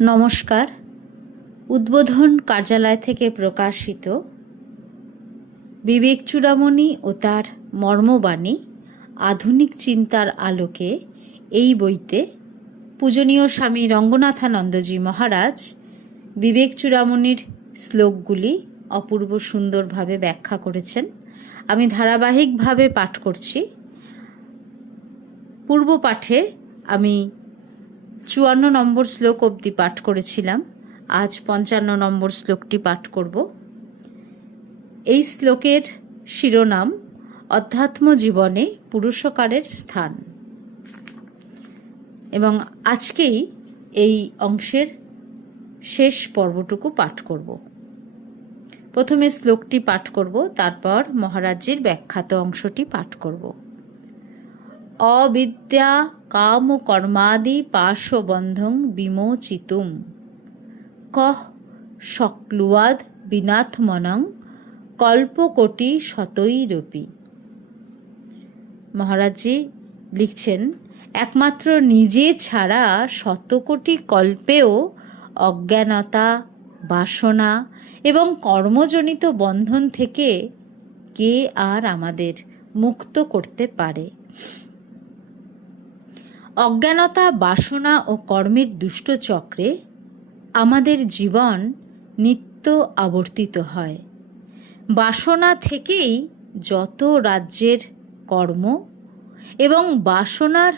নমস্কার। উদ্বোধন কার্যালয় থেকে প্রকাশিত বিবেক চূড়ামণি ও তার মর্মবাণী, আধুনিক চিন্তার আলোকে এই বইতে পূজনীয় স্বামী রঙ্গনাথানন্দজি মহারাজ বিবেক চূড়ামণির শ্লোকগুলি অপূর্ব সুন্দরভাবে ব্যাখ্যা করেছেন। আমি ধারাবাহিকভাবে পাঠ করছি। পূর্ব পাঠে আমি চুয়ান্ন নম্বর শ্লোক অবধি পাঠ করেছিলাম। আজ পঞ্চান্ন নম্বর শ্লোকটি পাঠ করব। এই শ্লোকের শিরোনাম অধ্যাত্ম জীবনে পুরুষকারের স্থান। এবং আজকেই এই অংশের শেষ পর্বটুকু পাঠ করব। প্রথমে শ্লোকটি পাঠ করব, তারপর মহারাজ্যের ব্যাখ্যাত অংশটি পাঠ করব। অবিদ্যা কাম কর্মাদি পার্শ্ববন্ধং বিমোচিতুম। কহ শক্লুয়াদ বিনাথমনং কল্পকোটি শতৈরপি। মহারাজজি লিখছেন, একমাত্র নিজে ছাড়া শতকোটি কল্পেও অজ্ঞানতা, বাসনা এবং কর্মজনিত বন্ধন থেকে কে আর আমাদের মুক্ত করতে পারে? অজ্ঞানতা, বাসনা ও কর্মের দুষ্ট চক্রে আমাদের জীবন নিত্য আবর্তিত হয়। বাসনা থেকেই যত রাজ্যের কর্ম এবং বাসনার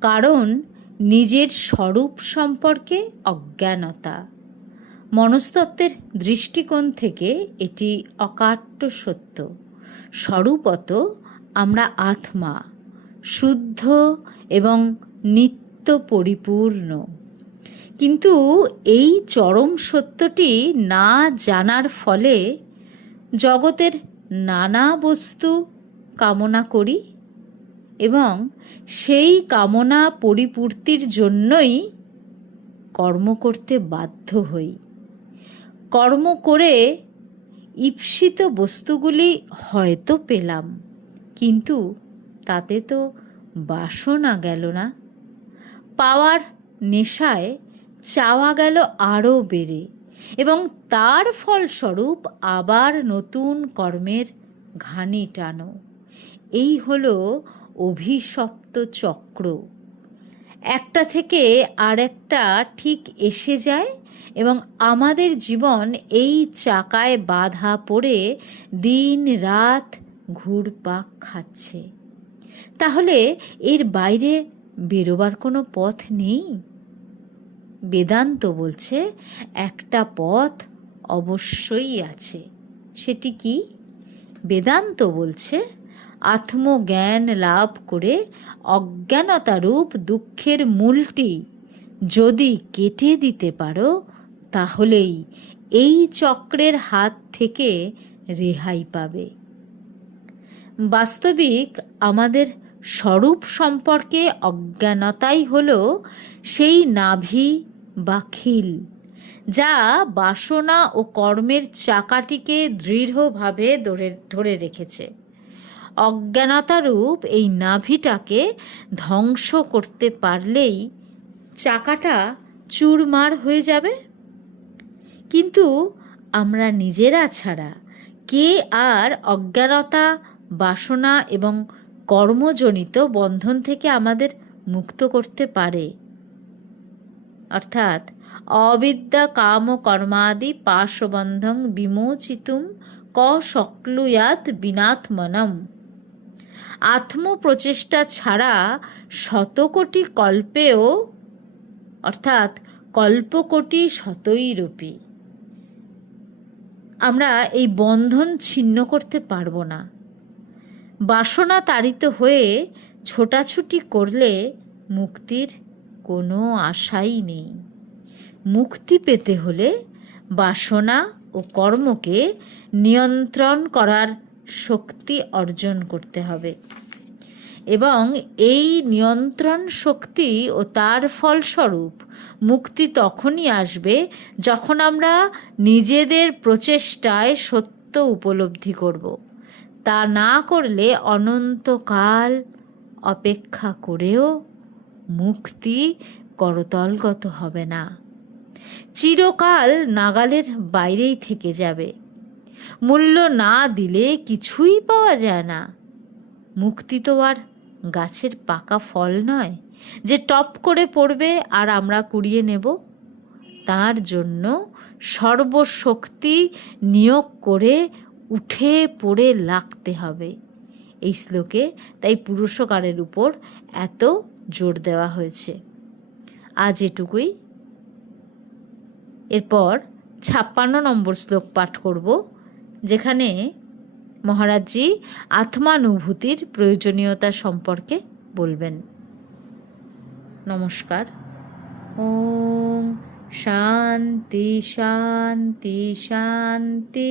কারণ নিজের স্বরূপ সম্পর্কে অজ্ঞানতা। মনস্তত্ত্বের দৃষ্টিকোণ থেকে এটি অকাট্য সত্য। স্বরূপত আমরা আত্মা। শুদ্ধ এবং নিত্য পরিপূর্ণ। কিন্তু এই চরম সত্যটি না জানার ফলে জগতের নানা বস্তু কামনা করি এবং সেই কামনা পরিপূর্তির জন্যই কর্ম করতে বাধ্য হই। কর্ম করে ঈপ্সিত বস্তুগুলি হয়তো পেলাম, কিন্তু তাতে তো বাসনা গেল না। পাওয়ার নেশায় চাওয়া গেল আরও বেড়ে এবং তার ফলস্বরূপ আবার নতুন কর্মের ঘানি টানো। এই হলো অভিশপ্ত চক্র। একটা থেকে আর একটা ঠিক এসে যায় এবং আমাদের জীবন এই চাকায় বাধা পড়ে দিন রাত ঘুরপাক খাচ্ছে। তাহলে এর বাইরে বেরোবার কোনো পথ নেই? বেদান্ত বলছে, একটা পথ অবশ্যই আছে। সেটি কি? বেদান্ত বলছে, আত্মজ্ঞান লাভ করে অজ্ঞানতারূপ দুঃখের মূলটি যদি কেটে দিতে পারো, তাহলেই এই চক্রের হাত থেকে রেহাই পাবে। বাস্তবিক আমাদের স্বরূপ সম্পর্কে অজ্ঞানতাই হল সেই নাভি বা খিল, যা বাসনা ও কর্মের চাকাটিকে দৃঢ়ভাবে ধরে ধরে রেখেছে। অজ্ঞানতারূপ এই নাভিটাকে ধ্বংস করতে পারলেই চাকাটা চুরমার হয়ে যাবে। কিন্তু আমরা নিজেরা ছাড়া কে আর অজ্ঞানতা বাসনা এবং কর্মজনিত বন্ধন থেকে আমাদের মুক্ত করতে পারে। অর্থাৎ, অবিদ্যা কাম কর্মাদি পাশবন্ধং বিমোচিতুম ক বিনাথমনম আত্মপ্রচেষ্টা ছাড়া শতকোটি কল্পেও, অর্থাৎ কল্পকোটি শতৈরূপী। আমরা এই বন্ধন ছিন্ন করতে পারব না। বাসনা তাড়িত হয়ে ছোটাছুটি করলে মুক্তির কোনো আশাই নেই। মুক্তি পেতে হলে বাসনা ও কর্মকে নিয়ন্ত্রণ করার শক্তি অর্জন করতে হবে এবং এই নিয়ন্ত্রণ শক্তি ও তার ফলস্বরূপ মুক্তি তখনই আসবে যখন আমরা নিজেদের প্রচেষ্টায় সত্য উপলব্ধি করব। তা না করলে অনন্তকাল অপেক্ষা করেও মুক্তি করতলগত হবে না। চিরকাল নাগালের বাইরেই থেকে যাবে। মূল্য না দিলে কিছুই পাওয়া যায় না। মুক্তি তো আর গাছের পাকা ফল নয়, যে টপ করে পড়বে আর আমরা কুড়িয়ে নেব। তার জন্য সর্বশক্তি নিয়োগ করে উঠে পড়ে লাগতে হবে। এই শ্লোকে তাই পুরুষকারের উপর এত জোর দেওয়া হয়েছে। আজ এটুকুই। এরপর ছাপ্পান্ন নম্বর শ্লোক পাঠ করব, যেখানে মহারাজজি আত্মানুভূতির প্রয়োজনীয়তা সম্পর্কে বলবেন। নমস্কার। ওম শান্তি শান্তি শান্তি।